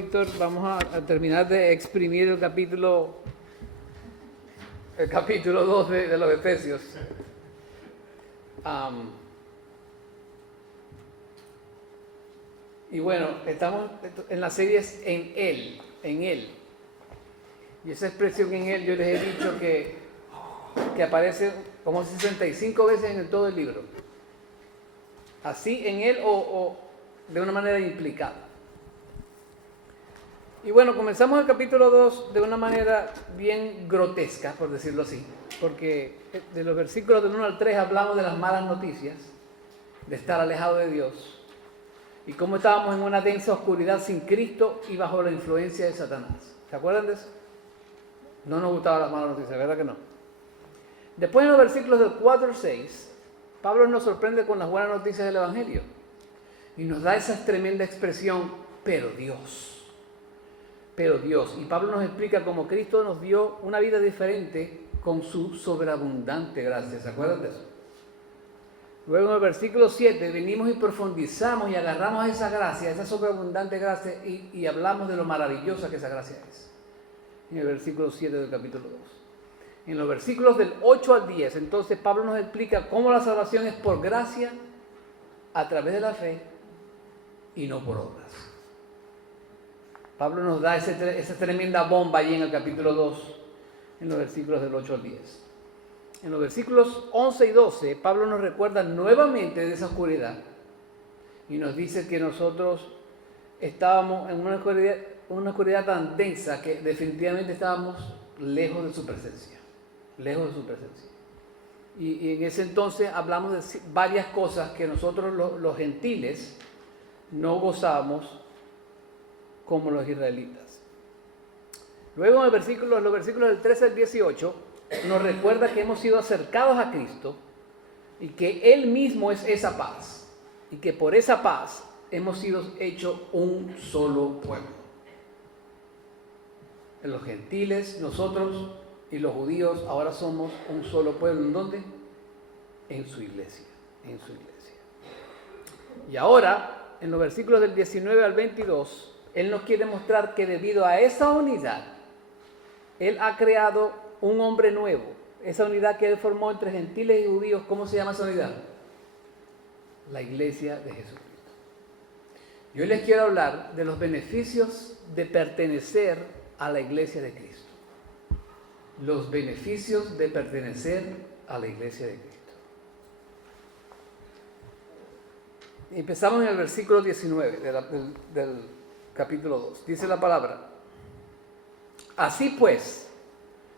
Víctor, vamos a terminar de exprimir el capítulo 2 de los Efesios. Y bueno, estamos en la serie en Él. Y esa expresión en Él, yo les he dicho que aparece como 65 veces en todo el libro. Así en Él o de una manera implicada. Y bueno, comenzamos el capítulo 2 de una manera bien grotesca, por decirlo así, porque de los versículos del 1 al 3 hablamos de las malas noticias, de estar alejado de Dios, y cómo estábamos en una densa oscuridad sin Cristo y bajo la influencia de Satanás. ¿Se acuerdan de eso? No nos gustaban las malas noticias, ¿verdad que no? Después en los versículos del 4 al 6, Pablo nos sorprende con las buenas noticias del Evangelio, y nos da esa tremenda expresión, pero Dios. Y Pablo nos explica cómo Cristo nos dio una vida diferente con su sobreabundante gracia. ¿Se acuerdan de eso? Luego en el versículo 7 venimos y profundizamos y agarramos esa gracia, esa sobreabundante gracia y hablamos de lo maravillosa que esa gracia es. En el versículo 7 del capítulo 2. En los versículos del 8 al 10, entonces Pablo nos explica cómo la salvación es por gracia, a través de la fe y no por obras. Pablo nos da esa tremenda bomba allí en el capítulo 2, en los versículos del 8 al 10. En los versículos 11 y 12, Pablo nos recuerda nuevamente de esa oscuridad y nos dice que nosotros estábamos en una oscuridad tan densa que definitivamente estábamos lejos de su presencia. Y en ese entonces hablamos de varias cosas que nosotros los gentiles no gozábamos como los israelitas. Luego en los versículos del 13 al 18 nos recuerda que hemos sido acercados a Cristo y que Él mismo es esa paz y que por esa paz hemos sido hechos un solo pueblo. En los gentiles, nosotros y los judíos ahora somos un solo pueblo. ¿En dónde? En su iglesia. Y ahora, en los versículos del 19 al 22, Él nos quiere mostrar que debido a esa unidad, Él ha creado un hombre nuevo. Esa unidad que Él formó entre gentiles y judíos, ¿cómo se llama esa unidad? La iglesia de Jesucristo. Yo les quiero hablar de los beneficios de pertenecer a la iglesia de Cristo. Los beneficios de pertenecer a la iglesia de Cristo. Empezamos en el versículo 19 del capítulo 2. Dice la palabra: así pues,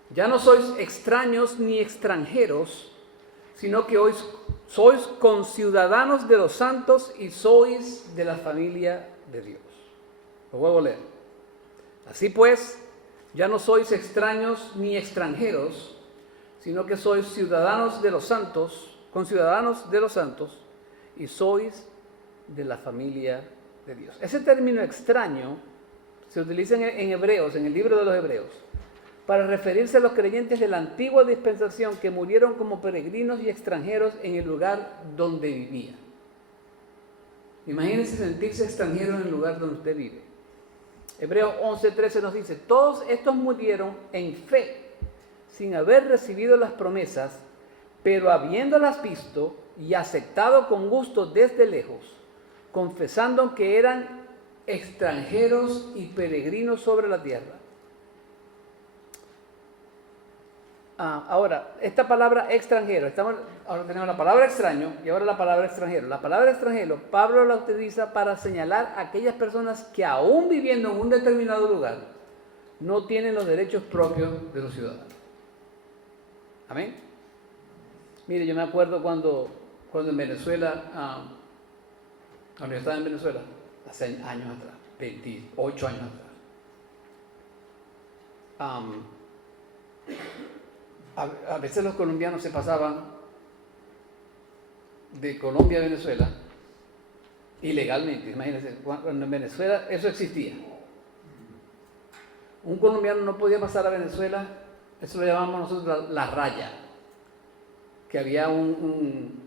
ya no sois extraños ni extranjeros, sino que hoy sois conciudadanos de los santos y sois de la familia de Dios. Lo vuelvo a leer. Así pues, ya no sois extraños ni extranjeros, sino que sois ciudadanos de los santos, conciudadanos de los santos, y sois de la familia de Dios. Ese término extraño se utiliza en Hebreos, en el libro de los Hebreos, para referirse a los creyentes de la antigua dispensación que murieron como peregrinos y extranjeros en el lugar donde vivían. Imagínense sentirse extranjero en el lugar donde usted vive. Hebreos 11:13 nos dice: todos estos murieron en fe, sin haber recibido las promesas, pero habiéndolas visto y aceptado con gusto desde lejos, confesando que eran extranjeros y peregrinos sobre la tierra. Ahora, esta palabra extranjero, ahora tenemos la palabra extraño y ahora la palabra extranjero. La palabra extranjero, Pablo la utiliza para señalar a aquellas personas que aún viviendo en un determinado lugar, no tienen los derechos propios de los ciudadanos. Amén. Mire, yo me acuerdo cuando en Venezuela, cuando yo estaba en Venezuela, hace años atrás, 28 años atrás, a veces los colombianos se pasaban de Colombia a Venezuela ilegalmente. Imagínense, cuando en Venezuela eso existía. Un colombiano no podía pasar a Venezuela, eso lo llamamos nosotros la raya, que había un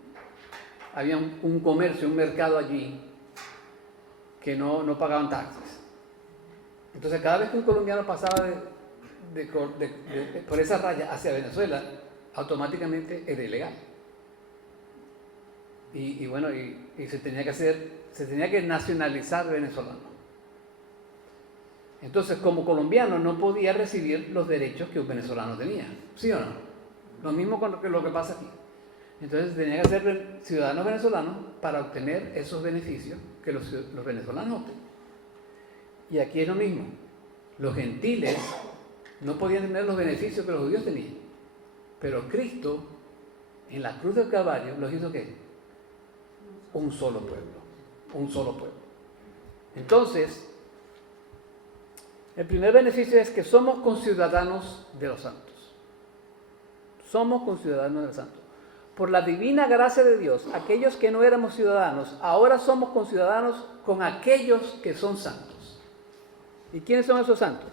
comercio, un mercado allí, que no pagaban taxes. Entonces cada vez que un colombiano pasaba por esa raya hacia Venezuela, automáticamente era ilegal. Y bueno, se tenía que nacionalizar venezolano. Entonces, como colombiano no podía recibir los derechos que un venezolano tenía, ¿sí o no? Lo mismo con lo que pasa aquí. Entonces tenía que ser ciudadano venezolano para obtener esos beneficios que los venezolanos obtienen. Y aquí es lo mismo. Los gentiles no podían tener los beneficios que los judíos tenían. Pero Cristo, en la cruz del Calvario, los hizo ¿qué? Un solo pueblo. Un solo pueblo. Entonces, el primer beneficio es que somos conciudadanos de los santos. Somos conciudadanos de los santos. Por la divina gracia de Dios, aquellos que no éramos ciudadanos, ahora somos conciudadanos con aquellos que son santos. ¿Y quiénes son esos santos?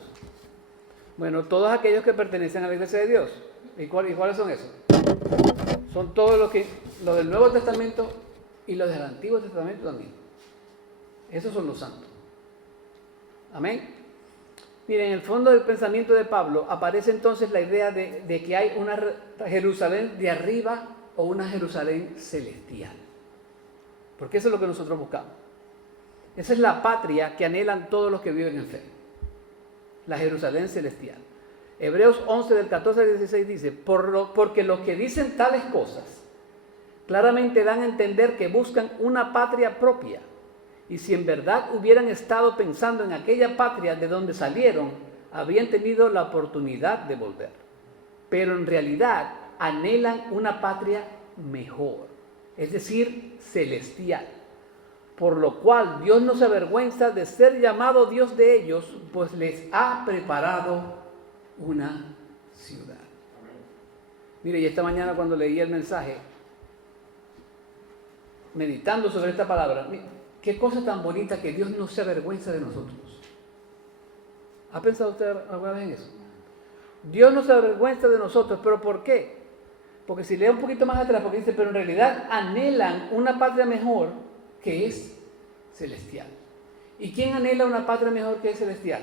Bueno, todos aquellos que pertenecen a la iglesia de Dios. ¿Y cuáles son esos? Son todos los del Nuevo Testamento y los del Antiguo Testamento también. Esos son los santos. Amén. Miren, en el fondo del pensamiento de Pablo aparece entonces la idea de que hay una Jerusalén de arriba o una Jerusalén celestial. Porque eso es lo que nosotros buscamos. Esa es la patria que anhelan todos los que viven en fe. La Jerusalén celestial. Hebreos 11 del 14 al 16 dice, porque los que dicen tales cosas claramente dan a entender que buscan una patria propia. Y si en verdad hubieran estado pensando en aquella patria de donde salieron, habrían tenido la oportunidad de volver. Pero en realidad anhelan una patria mejor, es decir, celestial. Por lo cual Dios no se avergüenza de ser llamado Dios de ellos, pues les ha preparado una ciudad. Mire, y esta mañana cuando leí el mensaje, meditando sobre esta palabra, qué cosa tan bonita que Dios no se avergüenza de nosotros. ¿Ha pensado usted alguna vez en eso? Dios no se avergüenza de nosotros, ¿pero por qué? Porque si lee un poquito más atrás, porque dice, pero en realidad anhelan una patria mejor que es celestial. ¿Y quién anhela una patria mejor que es celestial?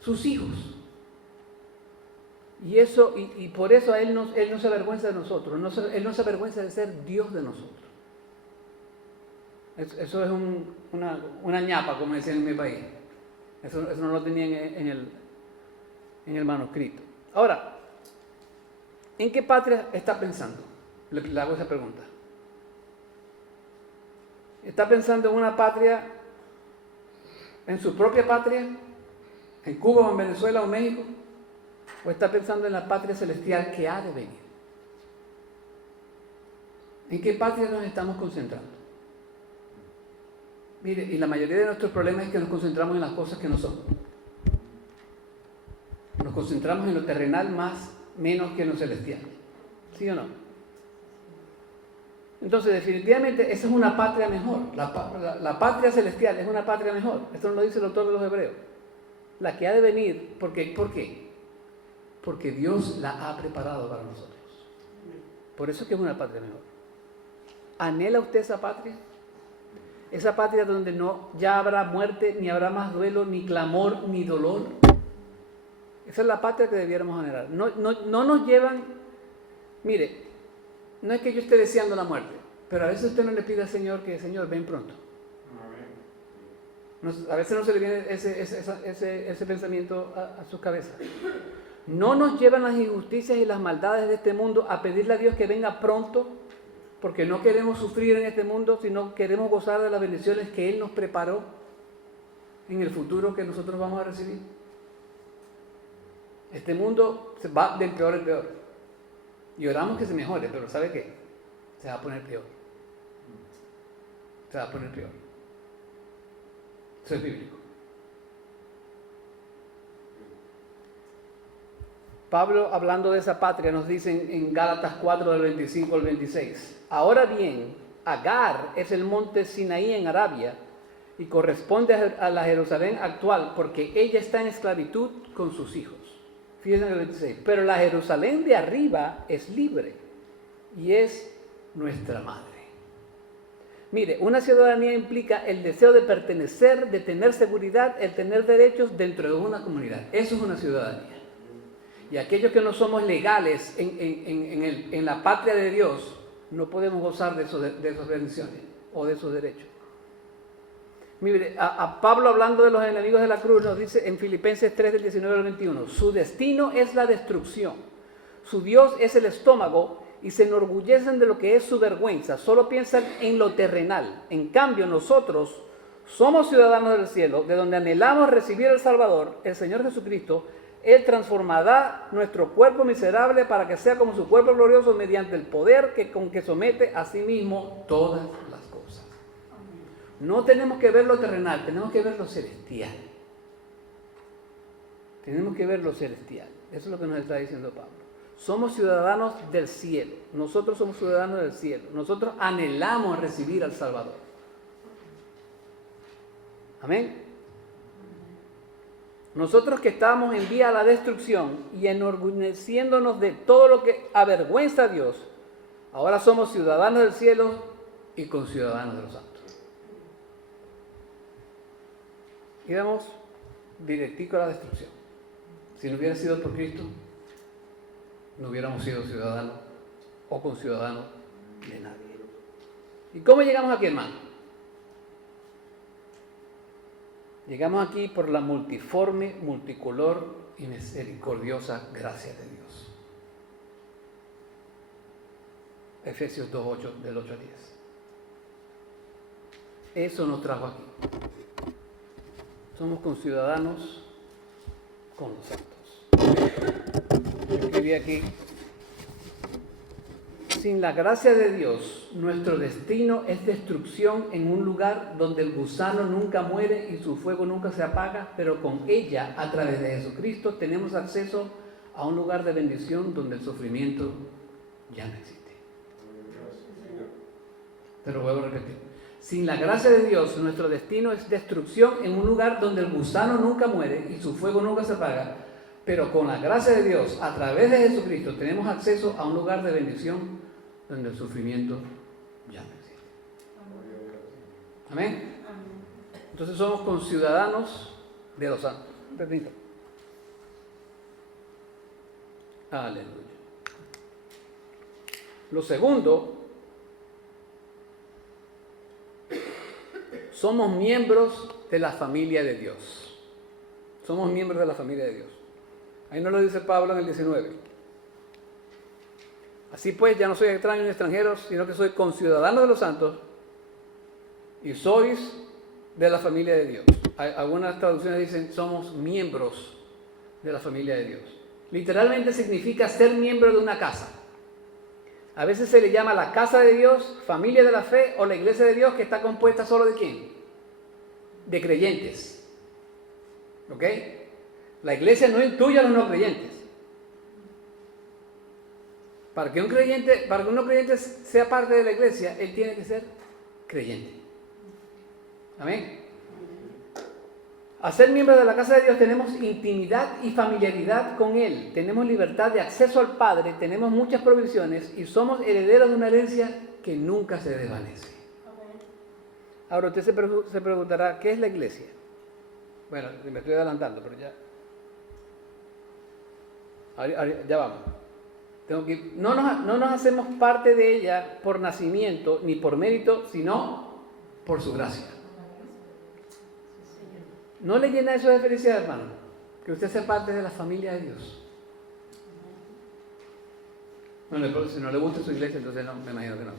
Sus hijos. Y por eso Él no se avergüenza de nosotros, Él no se avergüenza de ser Dios de nosotros. Eso es una ñapa, como decían en mi país. Eso no lo tenían en el manuscrito. Ahora, ¿en qué patria está pensando? Le hago esa pregunta. ¿Está pensando en una patria, en su propia patria, en Cuba o en Venezuela o en México? ¿O está pensando en la patria celestial que ha de venir? ¿En qué patria nos estamos concentrando? Mire, y la mayoría de nuestros problemas es que nos concentramos en las cosas que no son. Nos concentramos en lo terrenal menos que en lo celestial. ¿Sí o no? Entonces, definitivamente, esa es una patria mejor. La patria celestial es una patria mejor. Esto nos lo dice el autor de los Hebreos. La que ha de venir, ¿por qué? Porque Dios la ha preparado para nosotros. Por eso es que es una patria mejor. ¿Anhela usted esa patria? Esa patria donde no ya habrá muerte, ni habrá más duelo, ni clamor, ni dolor. Esa es la patria que debiéramos anhelar. No nos llevan, mire, no es que yo esté deseando la muerte, pero a veces usted no le pide al Señor que, Señor, ven pronto. A veces no se le viene ese pensamiento a su cabeza. No nos llevan las injusticias y las maldades de este mundo a pedirle a Dios que venga pronto, porque no queremos sufrir en este mundo, sino queremos gozar de las bendiciones que Él nos preparó en el futuro que nosotros vamos a recibir. Este mundo se va del peor en peor. Y oramos que se mejore, pero ¿sabe qué? Se va a poner peor. Se va a poner peor. Eso es bíblico. Pablo, hablando de esa patria, nos dice en Gálatas 4, del 25 al 26. Ahora bien, Agar es el monte Sinaí en Arabia y corresponde a la Jerusalén actual porque ella está en esclavitud con sus hijos. Fíjense en el 26. Pero la Jerusalén de arriba es libre y es nuestra madre. Mire, una ciudadanía implica el deseo de pertenecer, de tener seguridad, el tener derechos dentro de una comunidad. Eso es una ciudadanía. Y aquellos que no somos legales en la patria de Dios, no podemos gozar de esas bendiciones o de esos derechos. Mire, a Pablo, hablando de los enemigos de la cruz, nos dice en Filipenses 3, del 19 al 21, su destino es la destrucción, su Dios es el estómago y se enorgullecen de lo que es su vergüenza, solo piensan en lo terrenal. En cambio, nosotros somos ciudadanos del cielo, de donde anhelamos recibir al Salvador, el Señor Jesucristo. Él transformará nuestro cuerpo miserable para que sea como su cuerpo glorioso mediante el poder con que somete a sí mismo todas las cosas. No tenemos que ver lo terrenal, tenemos que ver lo celestial. Tenemos que ver lo celestial. Eso es lo que nos está diciendo Pablo. Somos ciudadanos del cielo. Nosotros somos ciudadanos del cielo. Nosotros anhelamos recibir al Salvador. Amén. Nosotros que estábamos en vía a la destrucción y enorgulleciéndonos de todo lo que avergüenza a Dios, ahora somos ciudadanos del cielo y conciudadanos de los santos. Íbamos directico a la destrucción. Si no hubiera sido por Cristo, no hubiéramos sido ciudadanos o conciudadanos de nadie. ¿Y cómo llegamos aquí, hermano? Llegamos aquí por la multiforme, multicolor y misericordiosa gracia de Dios. Efesios 2:8, del 8 al 10. Eso nos trajo aquí. Somos conciudadanos con los santos. Yo escribí aquí: sin la gracia de Dios, nuestro destino es destrucción en un lugar donde el gusano nunca muere y su fuego nunca se apaga, pero con ella, a través de Jesucristo, tenemos acceso a un lugar de bendición donde el sufrimiento ya no existe. Te lo vuelvo a repetir. Sin la gracia de Dios, nuestro destino es destrucción en un lugar donde el gusano nunca muere y su fuego nunca se apaga, pero con la gracia de Dios, a través de Jesucristo, tenemos acceso a un lugar de bendición donde el sufrimiento ya no existe. Amén. Entonces somos conciudadanos de los santos. Repito. Aleluya. Lo segundo, somos miembros de la familia de Dios. Somos miembros de la familia de Dios. Ahí no lo dice Pablo en el 19. Así pues, ya no soy extraño ni extranjero, sino que soy conciudadano de los santos y sois de la familia de Dios. Algunas traducciones dicen somos miembros de la familia de Dios. Literalmente significa ser miembro de una casa. A veces se le llama la casa de Dios, familia de la fe o la iglesia de Dios, que está compuesta solo de ¿quién? De creyentes. ¿Ok? La iglesia no incluye a los no creyentes. Para que un creyente sea parte de la iglesia, él tiene que ser creyente. Amén. Al ser miembros de la casa de Dios tenemos intimidad y familiaridad con Él. Tenemos libertad de acceso al Padre, tenemos muchas provisiones y somos herederos de una herencia que nunca se desvanece. Ahora usted se preguntará, ¿qué es la iglesia? Bueno, me estoy adelantando, pero ya vamos. No nos hacemos parte de ella por nacimiento ni por mérito, sino por su gracia. ¿No le llena eso de felicidad, hermano? Que usted sea parte de la familia de Dios. Bueno, si no le gusta su iglesia, entonces no, me imagino que no.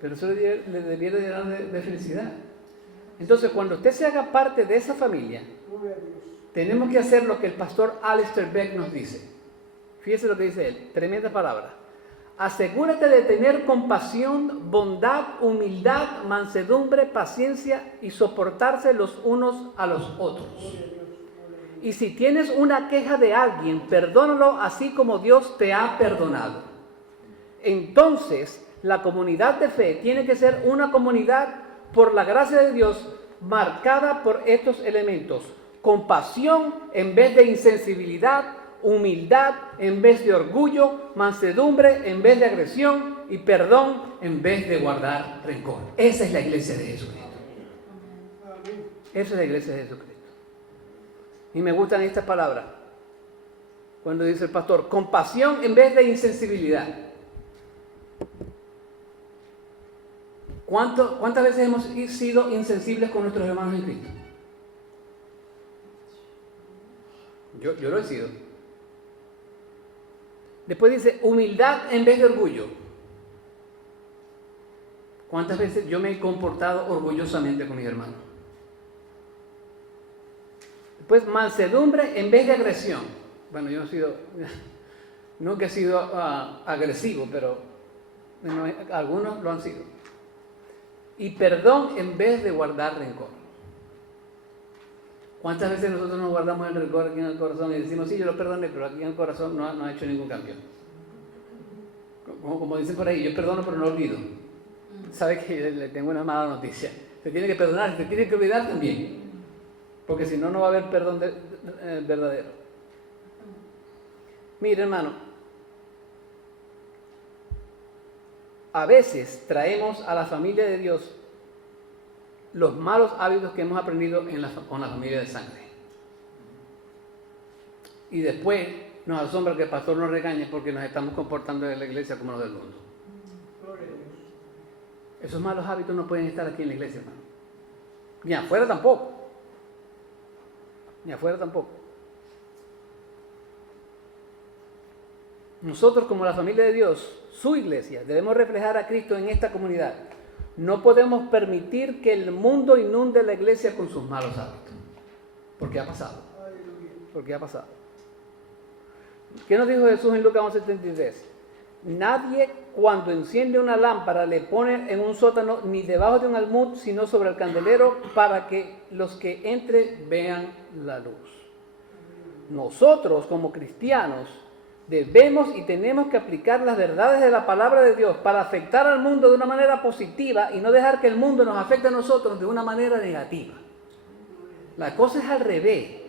Pero eso le debiera llenar de felicidad. Entonces, cuando usted se haga parte de esa familia, tenemos que hacer lo que el pastor Alistair Begg nos dice. Fíjese lo que dice él, tremenda palabra. Asegúrate de tener compasión, bondad, humildad, mansedumbre, paciencia y soportarse los unos a los otros. Y si tienes una queja de alguien, perdónalo así como Dios te ha perdonado. Entonces, la comunidad de fe tiene que ser una comunidad por la gracia de Dios marcada por estos elementos. Compasión en vez de insensibilidad, humildad en vez de orgullo, mansedumbre en vez de agresión y perdón en vez de guardar rencor. Esa es la iglesia de Jesucristo. Esa es la iglesia de Jesucristo. Y me gustan estas palabras. Cuando dice el pastor, compasión en vez de insensibilidad. ¿Cuántas veces hemos sido insensibles con nuestros hermanos en Cristo? Yo lo he sido. Después dice, humildad en vez de orgullo. ¿Cuántas veces yo me he comportado orgullosamente con mis hermanos? Después, mansedumbre en vez de agresión. Bueno, yo nunca he sido agresivo, pero bueno, algunos lo han sido. Y perdón en vez de guardar rencor. ¿Cuántas veces nosotros nos guardamos el rencor aquí en el corazón y decimos, sí, yo lo perdoné, pero aquí en el corazón no ha hecho ningún cambio? Como dicen por ahí, yo perdono pero no olvido. ¿Sabe que le tengo una mala noticia? Se tiene que perdonar, se tiene que olvidar también. Porque si no, no va a haber perdón verdadero. Mire, hermano, a veces traemos a la familia de Dios los malos hábitos que hemos aprendido con la familia de sangre. Y después nos asombra que el pastor nos regañe porque nos estamos comportando en la iglesia como los del mundo. Esos malos hábitos no pueden estar aquí en la iglesia, hermano. Ni afuera tampoco. Ni afuera tampoco. Nosotros como la familia de Dios, su iglesia, debemos reflejar a Cristo en esta comunidad. No podemos permitir que el mundo inunde la iglesia con sus malos hábitos. Porque ha pasado. Porque ha pasado. ¿Qué nos dijo Jesús en Lucas 11:33? Nadie cuando enciende una lámpara le pone en un sótano ni debajo de un almud, sino sobre el candelero para que los que entren vean la luz. Nosotros como cristianos debemos y tenemos que aplicar las verdades de la palabra de Dios para afectar al mundo de una manera positiva y no dejar que el mundo nos afecte a nosotros de una manera negativa. La cosa es al revés.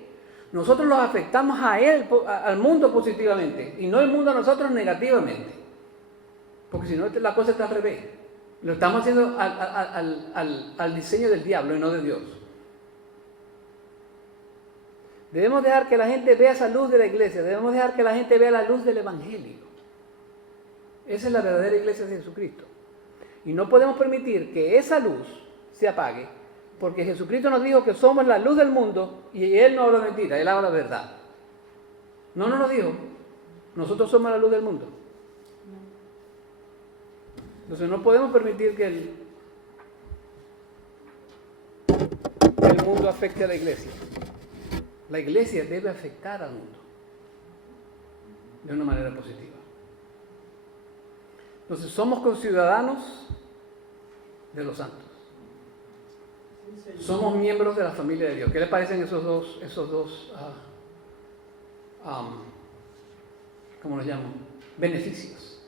Nosotros los afectamos a él, al mundo positivamente y no el mundo a nosotros negativamente. Porque si no, la cosa está al revés. Lo estamos haciendo al diseño del diablo y no de Dios. Debemos dejar que la gente vea esa luz de la iglesia. Debemos dejar que la gente vea la luz del evangelio. Esa es la verdadera iglesia de Jesucristo. Y no podemos permitir que esa luz se apague, porque Jesucristo nos dijo que somos la luz del mundo y Él no habla mentira, Él habla verdad. No nos lo dijo. Nosotros somos la luz del mundo. Entonces no podemos permitir que el mundo afecte a la iglesia. La iglesia debe afectar al mundo de una manera positiva. Entonces somos conciudadanos de los santos. Somos miembros de la familia de Dios. ¿Qué les parecen esos dos ¿cómo los llamo? Beneficios.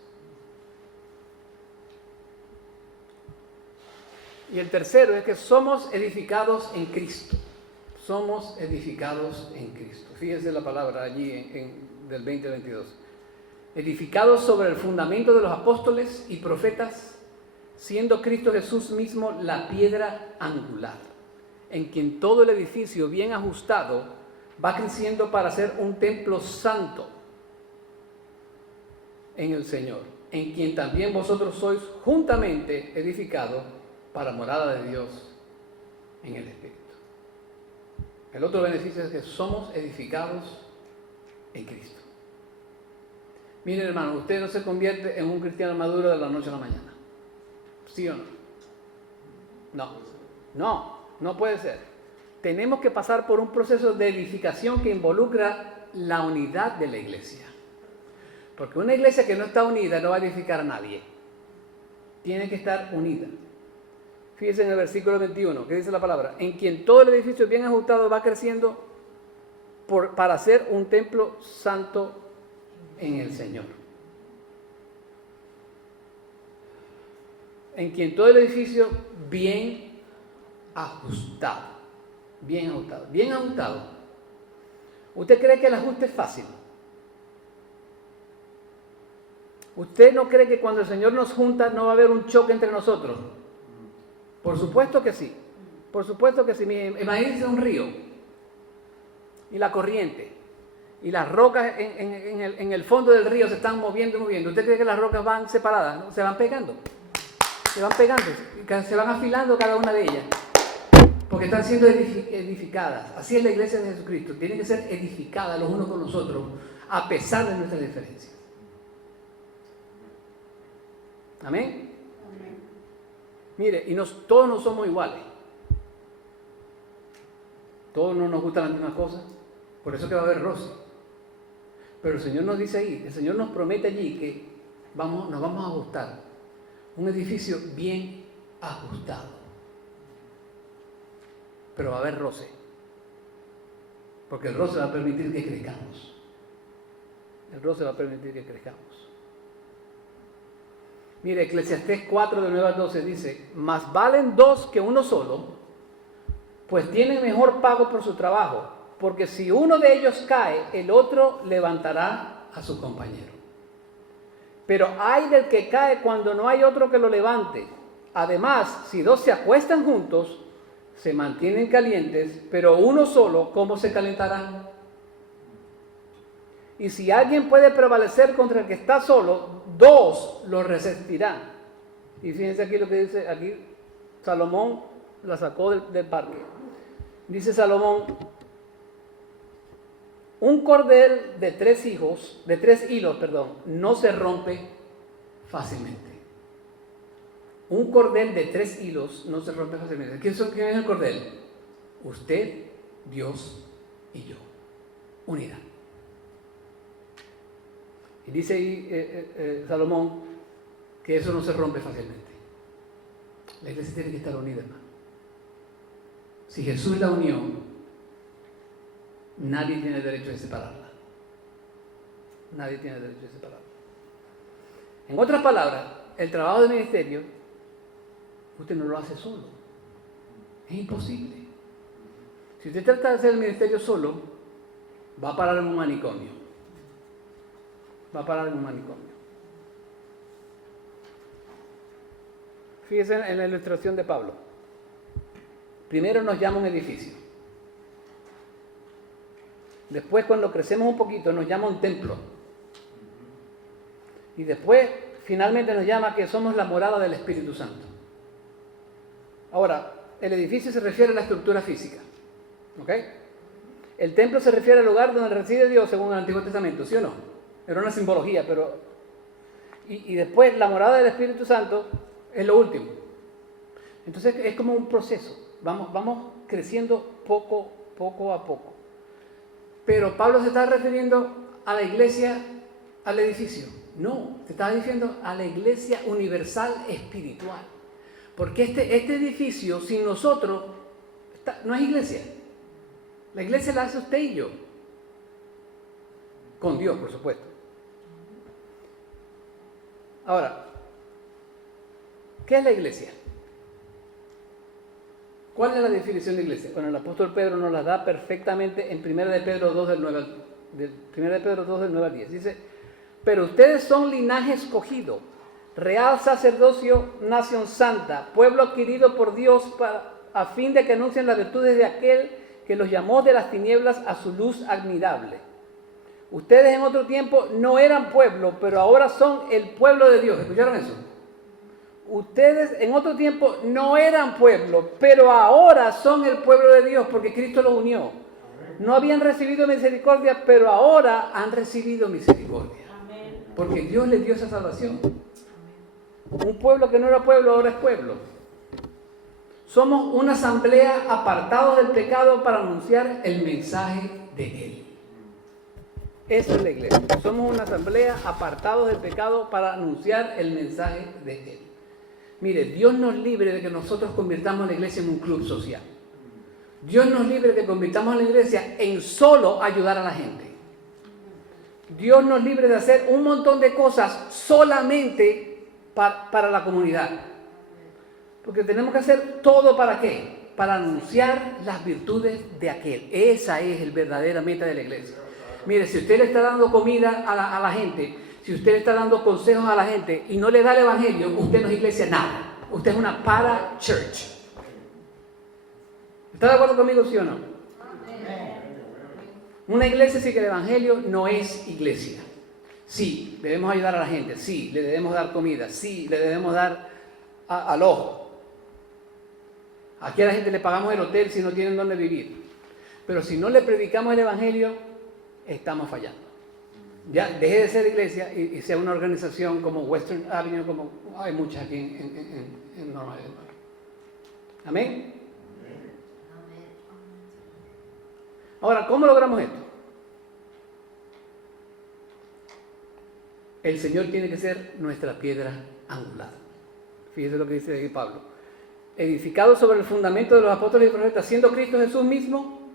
Y el tercero es que somos edificados en Cristo. Somos edificados en Cristo. Fíjense la palabra allí del 20 al 22. Edificados sobre el fundamento de los apóstoles y profetas, siendo Cristo Jesús mismo la piedra angular, en quien todo el edificio bien ajustado va creciendo para ser un templo santo en el Señor, en quien también vosotros sois juntamente edificados para morada de Dios en el Espíritu. El otro beneficio es que somos edificados en Cristo. Miren, hermano, usted no se convierte en un cristiano maduro de la noche a la mañana. ¿Sí o no? No puede ser. Tenemos que pasar por un proceso de edificación que involucra la unidad de la iglesia. Porque una iglesia que no está unida no va a edificar a nadie. Tiene que estar unida. Fíjense en el versículo 21, que dice la palabra, en quien todo el edificio bien ajustado va creciendo para ser un templo santo en el Señor. En quien todo el edificio bien ajustado. Bien ajustado. ¿Usted cree que el ajuste es fácil? ¿Usted no cree que cuando el Señor nos junta no va a haber un choque entre nosotros? Por supuesto que sí. Por supuesto que sí. Imagínense un río y la corriente y las rocas en el fondo del río se están moviendo. ¿Usted cree que las rocas van separadas? ¿No? Se van pegando. Se van pegando. Se van afilando cada una de ellas. Porque están siendo edificadas. Así es la iglesia de Jesucristo. Tienen que ser edificadas los unos con los otros a pesar de nuestras diferencias. Amén. Mire, y todos no somos iguales. Todos no nos gustan las mismas cosas. Por eso que va a haber roce. Pero el Señor nos dice ahí, el Señor nos promete allí que nos vamos a ajustar. Un edificio bien ajustado. Pero va a haber roce. Porque el roce va a permitir que crezcamos. El roce va a permitir que crezcamos. Mire, Eclesiastés 4, de 9 al 12 dice: más valen dos que uno solo, pues tienen mejor pago por su trabajo, porque si uno de ellos cae, el otro levantará a su compañero. Pero ay del que cae cuando no hay otro que lo levante. Además, si dos se acuestan juntos, se mantienen calientes, pero uno solo, ¿cómo se calentarán? Y si alguien puede prevalecer contra el que está solo, dos lo resistirán. Y fíjense aquí lo que dice, aquí Salomón la sacó del parque. Dice Salomón: un cordel de 3 hilos, no se rompe fácilmente. Un cordel de 3 hilos no se rompe fácilmente. ¿Quién es el cordel? Usted, Dios y yo. Unidad. Y dice ahí Salomón que eso no se rompe fácilmente. La iglesia tiene que estar unida, hermano. Si Jesús la unió, nadie tiene derecho de separarla. Nadie tiene derecho de separarla. En otras palabras, el trabajo del ministerio, usted no lo hace solo. Es imposible. Si usted trata de hacer el ministerio solo, va a parar en un manicomio. Va a parar en un manicomio. Fíjense en la ilustración de Pablo. Primero nos llama un edificio. Después, cuando crecemos un poquito, nos llama un templo. Y después, finalmente nos llama que somos la morada del Espíritu Santo. Ahora, el edificio se refiere a la estructura física. ¿Ok? El templo se refiere al lugar donde reside Dios según el Antiguo Testamento, ¿sí o no? Era una simbología, pero... Y después la morada del Espíritu Santo es lo último. Entonces es como un proceso. Vamos creciendo poco a poco. Pero Pablo se está refiriendo a la iglesia, al edificio. No, se está diciendo a la iglesia universal espiritual. Porque este edificio, sin nosotros, no es iglesia. La iglesia la hace usted y yo. Con Dios, por supuesto. Ahora, ¿qué es la iglesia? ¿Cuál es la definición de iglesia? Bueno, el apóstol Pedro nos la da perfectamente en 1 de Pedro 2 del 9 al 10. Dice: pero ustedes son linaje escogido, real sacerdocio, nación santa, pueblo adquirido por Dios a fin de que anuncien las virtudes de aquel que los llamó de las tinieblas a su luz admirable. Ustedes en otro tiempo no eran pueblo, pero ahora son el pueblo de Dios. ¿Escucharon eso? Ustedes en otro tiempo no eran pueblo, pero ahora son el pueblo de Dios porque Cristo los unió. No habían recibido misericordia, pero ahora han recibido misericordia. Porque Dios les dio esa salvación. Un pueblo que no era pueblo, ahora es pueblo. Somos una asamblea apartados del pecado para anunciar el mensaje de Él. Eso es la iglesia. Somos una asamblea apartados del pecado para anunciar el mensaje de Él. Mire, Dios nos libre de que nosotros convirtamos la iglesia en un club social. Dios nos libre de que convirtamos a la iglesia en solo ayudar a la gente. Dios nos libre de hacer un montón de cosas solamente para la comunidad. Porque tenemos que hacer todo ¿para qué? Para anunciar las virtudes de aquel. Esa es el verdadera meta de la iglesia. Mire, si usted le está dando comida a la gente, Si usted está dando consejos a la gente y no le da el evangelio, usted no es iglesia nada. Usted es una para-church. ¿Está de acuerdo conmigo, sí o no? Una iglesia sin que el evangelio no es iglesia. Sí, debemos ayudar a la gente. Sí, le debemos dar comida. Sí, le debemos dar alojo. Aquí a la gente le pagamos el hotel si no tienen dónde vivir. Pero si no le predicamos el evangelio, estamos fallando. Ya deje de ser iglesia y sea una organización como Western Avenue, como hay muchas aquí en Nueva York. Amén. Ahora, ¿cómo logramos esto? El Señor tiene que ser nuestra piedra angular. Fíjese lo que dice aquí Pablo. Edificado sobre el fundamento de los apóstoles y profetas, siendo Cristo Jesús mismo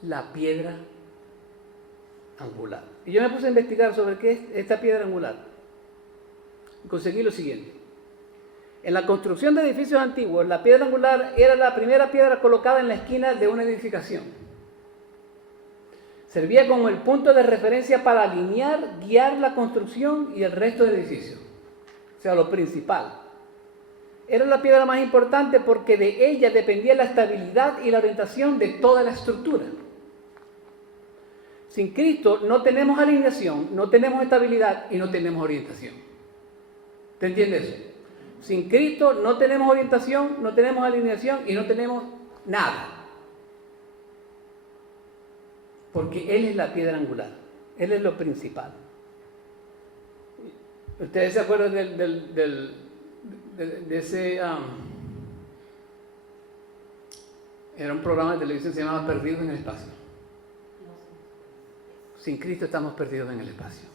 la piedra angular. Y yo me puse a investigar sobre qué es esta piedra angular. Y conseguí lo siguiente. En la construcción de edificios antiguos, la piedra angular era la primera piedra colocada en la esquina de una edificación. Servía como el punto de referencia para alinear, guiar la construcción y el resto del edificio. O sea, lo principal. Era la piedra más importante porque de ella dependía la estabilidad y la orientación de toda la estructura. Sin Cristo no tenemos alineación, no tenemos estabilidad y no tenemos orientación. ¿Te entiendes eso? Sin Cristo no tenemos orientación, no tenemos alineación y no tenemos nada. Porque Él es la piedra angular. Él es lo principal. ¿Ustedes se acuerdan de ese... era un programa de televisión que se llamaba Perdidos en el Espacio? Sin Cristo estamos perdidos en el espacio.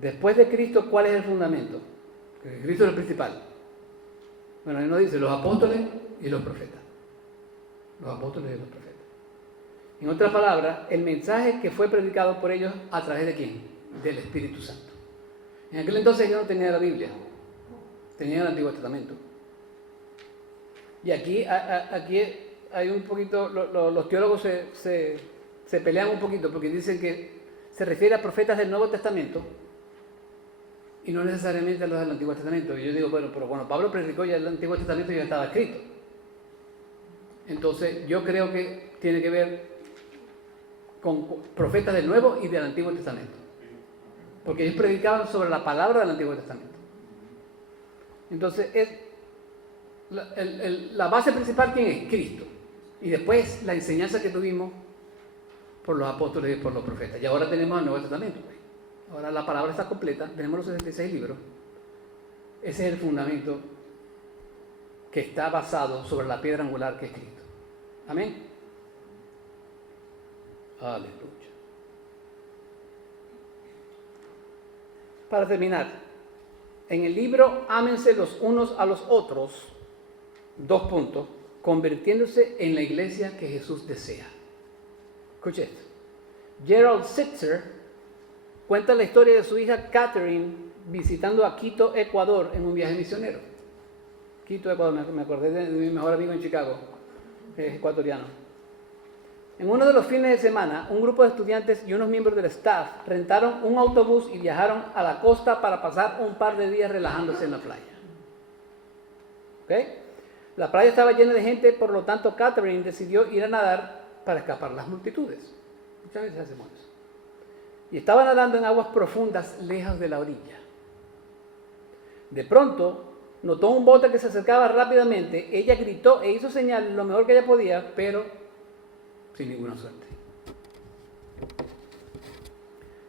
Después de Cristo, ¿cuál es el fundamento? Que Cristo es el principal. Bueno, ahí nos dice los apóstoles y los profetas. Los apóstoles y los profetas. En otras palabras, el mensaje que fue predicado por ellos a través de ¿quién? Del Espíritu Santo. En aquel entonces yo no tenía la Biblia, tenía el Antiguo Testamento. Y aquí hay un poquito, los teólogos se pelean un poquito porque dicen que se refiere a profetas del Nuevo Testamento y no necesariamente a los del Antiguo Testamento. Y yo digo, bueno, pero cuando Pablo predicó ya el Antiguo Testamento ya estaba escrito. Entonces yo creo que tiene que ver con profetas del Nuevo y del Antiguo Testamento. Porque ellos predicaban sobre la palabra del Antiguo Testamento. Entonces es la base principal, ¿quién es? Cristo. Y después la enseñanza que tuvimos por los apóstoles y por los profetas. Y ahora tenemos el Nuevo Testamento. Ahora la palabra está completa, tenemos los 66 libros. Ese es el fundamento que está basado sobre la piedra angular que es Cristo. Amén. Aleluya. Para terminar, en el libro Ámense los unos a los otros, 2 puntos, convirtiéndose en la iglesia que Jesús desea. Escuche esto. Gerald Sitzer cuenta la historia de su hija Catherine visitando a Quito, Ecuador, en un viaje misionero. Quito, Ecuador, me acordé de mi mejor amigo en Chicago, que es ecuatoriano. En uno de los fines de semana, un grupo de estudiantes y unos miembros del staff rentaron un autobús y viajaron a la costa para pasar un par de días relajándose en la playa. ¿Okay? La playa estaba llena de gente, por lo tanto Catherine decidió ir a nadar para escapar las multitudes. Muchas veces hacemos eso. Y estaba nadando en aguas profundas, lejos de la orilla. De pronto, notó un bote que se acercaba rápidamente. Ella gritó e hizo señal lo mejor que ella podía, pero sin ninguna suerte.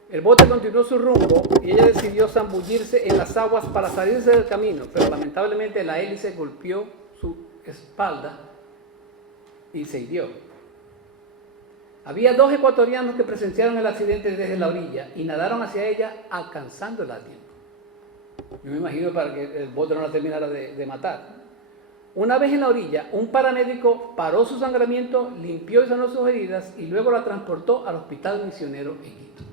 El bote continuó su rumbo y ella decidió zambullirse en las aguas para salirse del camino, pero lamentablemente la hélice golpeó su espalda y se hirió. Había 2 ecuatorianos que presenciaron el accidente desde la orilla y nadaron hacia ella alcanzándola a tiempo. Yo me imagino para que el bote no la terminara de matar. Una vez en la orilla, un paramédico paró su sangramiento, limpió y sanó sus heridas y luego la transportó al hospital misionero en Quito.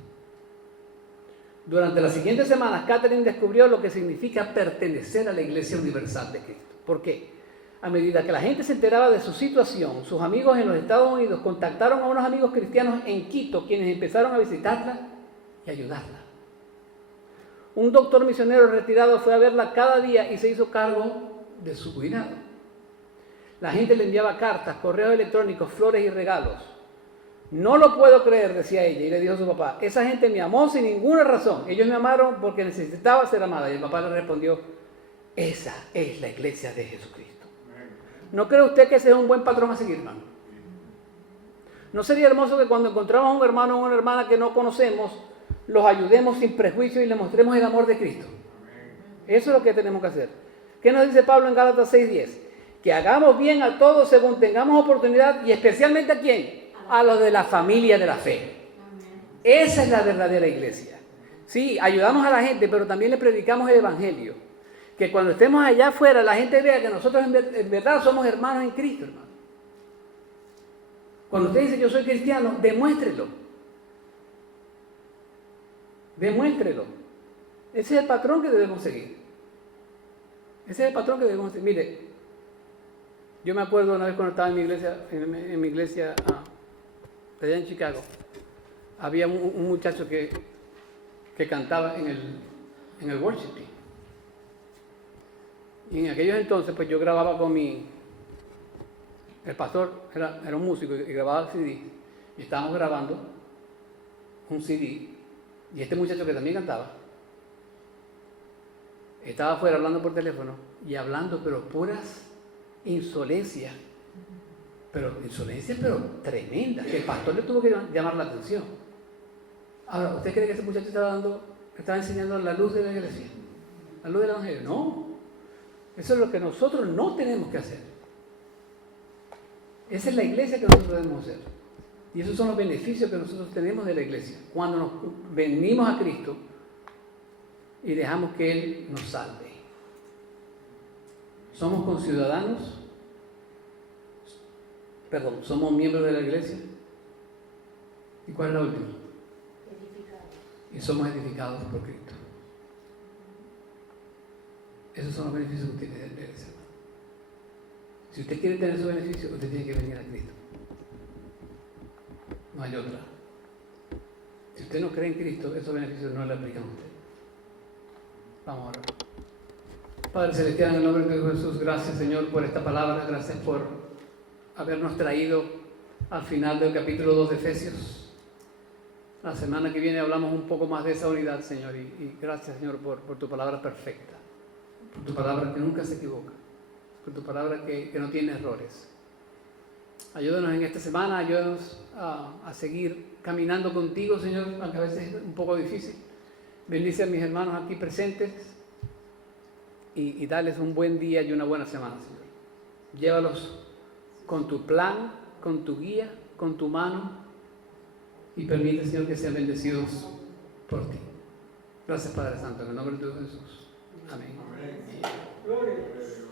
Durante las siguientes semanas, Catherine descubrió lo que significa pertenecer a la Iglesia Universal de Cristo. ¿Por qué? a medida que la gente se enteraba de su situación, sus amigos en los Estados Unidos contactaron a unos amigos cristianos en Quito, quienes empezaron a visitarla y ayudarla. Un doctor misionero retirado fue a verla cada día y se hizo cargo de su cuidado. La gente le enviaba cartas, correos electrónicos, flores y regalos. No lo puedo creer, decía ella, y le dijo a su papá, esa gente me amó sin ninguna razón. Ellos me amaron porque necesitaba ser amada. Y el papá le respondió, esa es la iglesia de Jesucristo. ¿No cree usted que ese es un buen patrón a seguir, hermano? ¿No sería hermoso que cuando encontramos a un hermano o una hermana que no conocemos, los ayudemos sin prejuicio y les mostremos el amor de Cristo? Eso es lo que tenemos que hacer. ¿Qué nos dice Pablo en Gálatas 6:10? Que hagamos bien a todos según tengamos oportunidad y especialmente ¿a quién? A los de la familia de la fe. Esa es la verdadera iglesia. Sí, ayudamos a la gente, pero también le predicamos el evangelio. Que cuando estemos allá afuera la gente vea que nosotros en verdad somos hermanos en Cristo, hermano. Cuando usted dice yo soy cristiano, demuéstrelo. Demuéstrelo. Ese es el patrón que debemos seguir. Ese es el patrón que debemos seguir. Mire, yo me acuerdo una vez cuando estaba en mi iglesia allá en Chicago, había un muchacho que cantaba en el worship team. Y en aquellos entonces, pues yo grababa con el pastor era un músico y grababa el CD. Y estábamos grabando un CD. Y este muchacho que también cantaba, estaba afuera hablando por teléfono y hablando, pero puras insolencias. Pero tremenda, que el pastor le tuvo que llamar la atención. Ahora, ¿usted cree que ese muchacho estaba enseñando la luz de la iglesia? ¿La luz del evangelio? No. Eso es lo que nosotros no tenemos que hacer. Esa es la iglesia que nosotros debemos hacer. Y esos son los beneficios que nosotros tenemos de la iglesia. Cuando nos venimos a Cristo y dejamos que Él nos salve. Somos conciudadanos. Somos miembros de la iglesia. ¿Y cuál es la última? Edificados. Y somos edificados por Cristo. Esos son los beneficios que usted tiene de la iglesia. Si usted quiere tener esos beneficios, usted tiene que venir a Cristo. No hay otra. Si usted no cree en Cristo, esos beneficios no le aplican a usted. Vamos a orar. Padre Celestial, en el nombre de Jesús, gracias, Señor, por esta palabra. Gracias por habernos traído al final del capítulo 2 de Efesios. La semana que viene hablamos un poco más de esa unidad, Señor. Y gracias, Señor, por tu palabra perfecta. Por tu palabra que nunca se equivoca. Por tu palabra que no tiene errores. Ayúdanos en esta semana, ayúdanos a seguir caminando contigo, Señor, aunque a veces es un poco difícil. Bendice a mis hermanos aquí presentes y dales un buen día y una buena semana, Señor. Llévalos con tu plan, con tu guía, con tu mano y permite, Señor, que sean bendecidos por ti. Gracias, Padre Santo, en el nombre de Jesús. Amén. Amén.